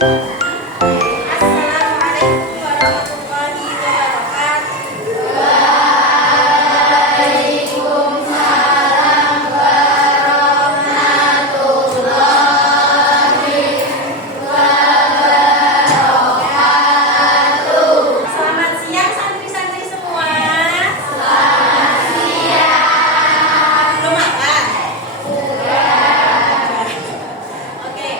Assalamualaikum warahmatullahi wabarakatuh. Selamat siang santri-santri semua. Belum makan? Oke,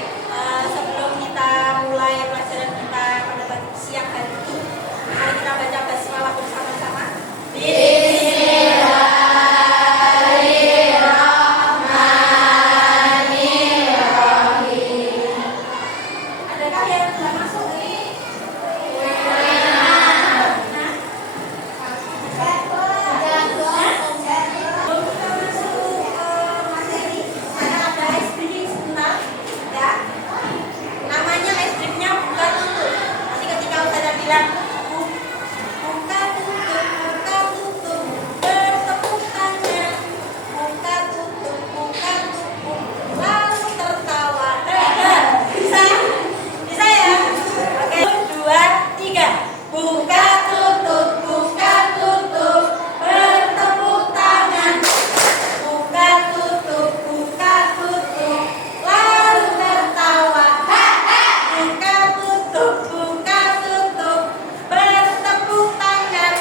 sebelum kita mulai pelajaran kita pada pagi siang hari ini, mari kita baca basmalah bersama-sama. Adakah yang sudah masuk? Sebelum kita masuk ke materi, saya ada ice breaking sebentar, ya. Namanya ice breakingnya buka tutup. Nanti ketika saya bilang buka tutup, bertepuk tangan, buka tutup, lalu tertawa. Bisa? Bisa ya? Oke, 2, 3. Buka tutup, bertepuk tangan. Buka tutup, lalu tertawa. Buka tutup, bertepuk tangan.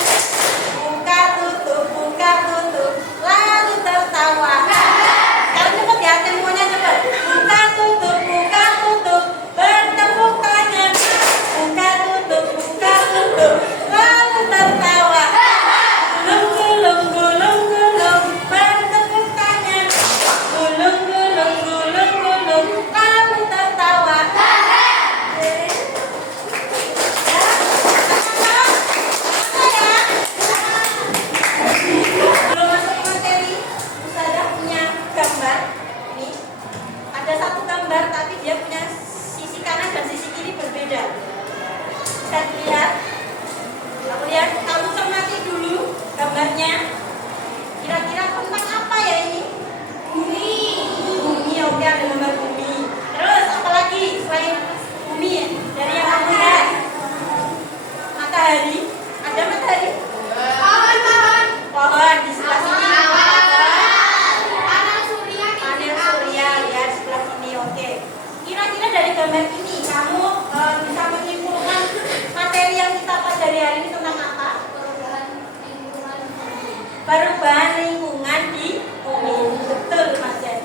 Buka tutup, lalu tertawa. Kalau cepet ya, temponya cepet. Buka tutup, bertepuk tangan. Buka tutup, lalu tertawa. Gulung, bertepuk tangan. Gulung, lalu tertawa. Belum masuk ke materi, Ustazah punya gambar. Ini ada satu gambar, tapi dia punya sisi kanan dan sisi kiri berbeda. Bisa dilihat. Kemudian kamu cermati dulu gambarnya. Kira-kira tentang apa ya ini? Bumi, oke, ada gambar bumi. Terus apa lagi selain bumi? Dari yang kamu lihat? Matahari. Ada matahari? Pohon di sebelah sini. Panel surya ya di sebelah sini. Oke. Kira-kira dari gambar ini kamu bisa menyimpulkan materi yang kita pelajari hari ini tentang apa? Perubahan lingkungan di bumi. Betul, Mas Jen.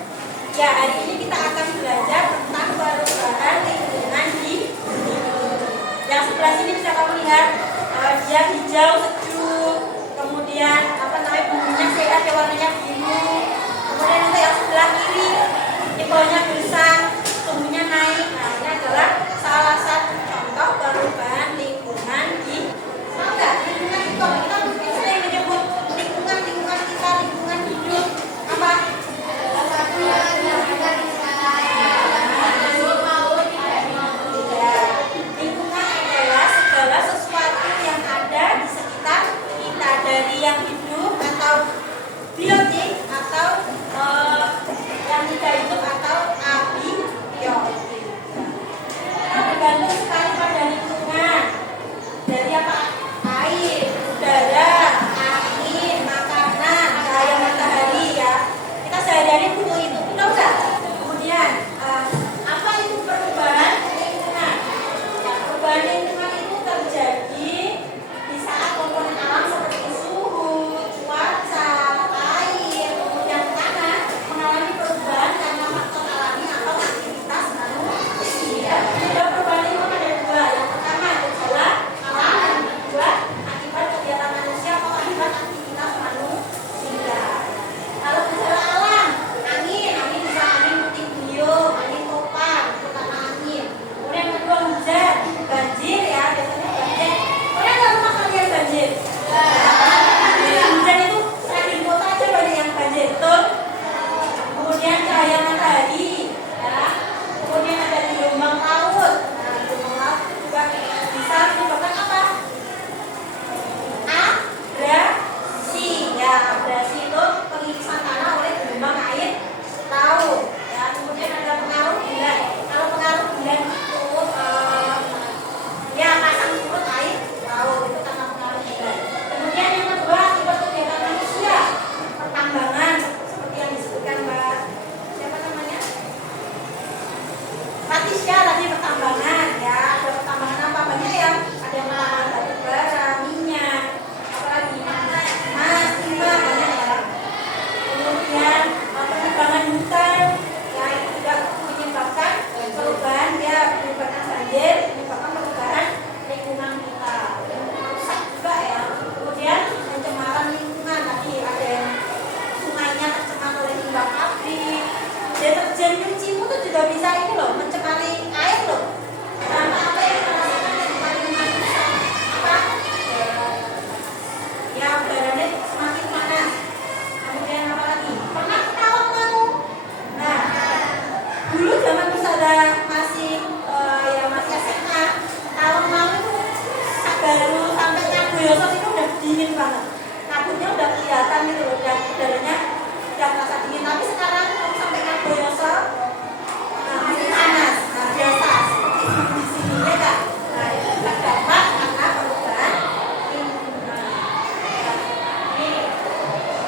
Ya, hari ini kita akan belajar tentang perubahan lingkungan di bumi. Yang sebelah sini bisa kamu lihat dia hijau sejuk. Kemudian buminya sehat, warnanya biru. Kemudian untuk yang sebelah kiri, hijaunya gersang, tumbuhnya naik. Nah, ini adalah salah satu contoh perubahan lingkungan di lingkungan itu. Kita mungkin sering menyebut lingkungan kita, lingkungan hidup apa? Lingkungan adalah segala sesuatu yang ada di sekitar kita, dari yang hidup atau biotik atau yang tidak hidup atau abiotik. Kita bergantung sekali pada lingkungan. Dari apa? Air, udara, angin, makanan, cahaya matahari ya. Kita sehari-hari butuh itu. Betul nggak? Kemudian apa itu perubahan lingkungan? Ya, perubahan lingkungan itu terjadi di saat komponen alam seperti suhu, cuaca, air, kemudian tanah mengalami perubahan karena faktor alami atau aktivitas manusia. Perubahan lingkungan ada dua. Yang pertama gejala alam, dan yang kedua akibat kegiatan manusia atau akibat aktivitas manusia. Kalau gejala alam, angin bisa angin puting beliung, angin topan, itu karena angin. Kemudian yang kedua hujan, banjir udaranya sudah terasa dingin. Tapi sekarang kamu sampai Ngaboyoso, nah, masih panas. Nah, biasa seperti di sini ya kan. Nah, itu terdampak karena perubahan iklim. Ini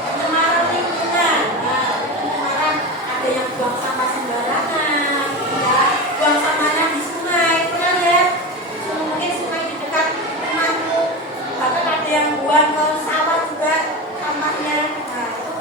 pencemaran lingkungan. Nah, pencemaran ada yang buang sampah sembarangan, ya, buang sampahnya di sungai. Pernah lihat? Mungkin sungai di dekat rumahmu. Bahkan ada yang buang ke sawah juga sampahnya. Nah, itu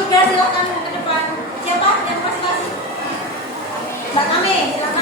3 silakan ke depan. Siapa yang masih? Mbak Kame, silakan.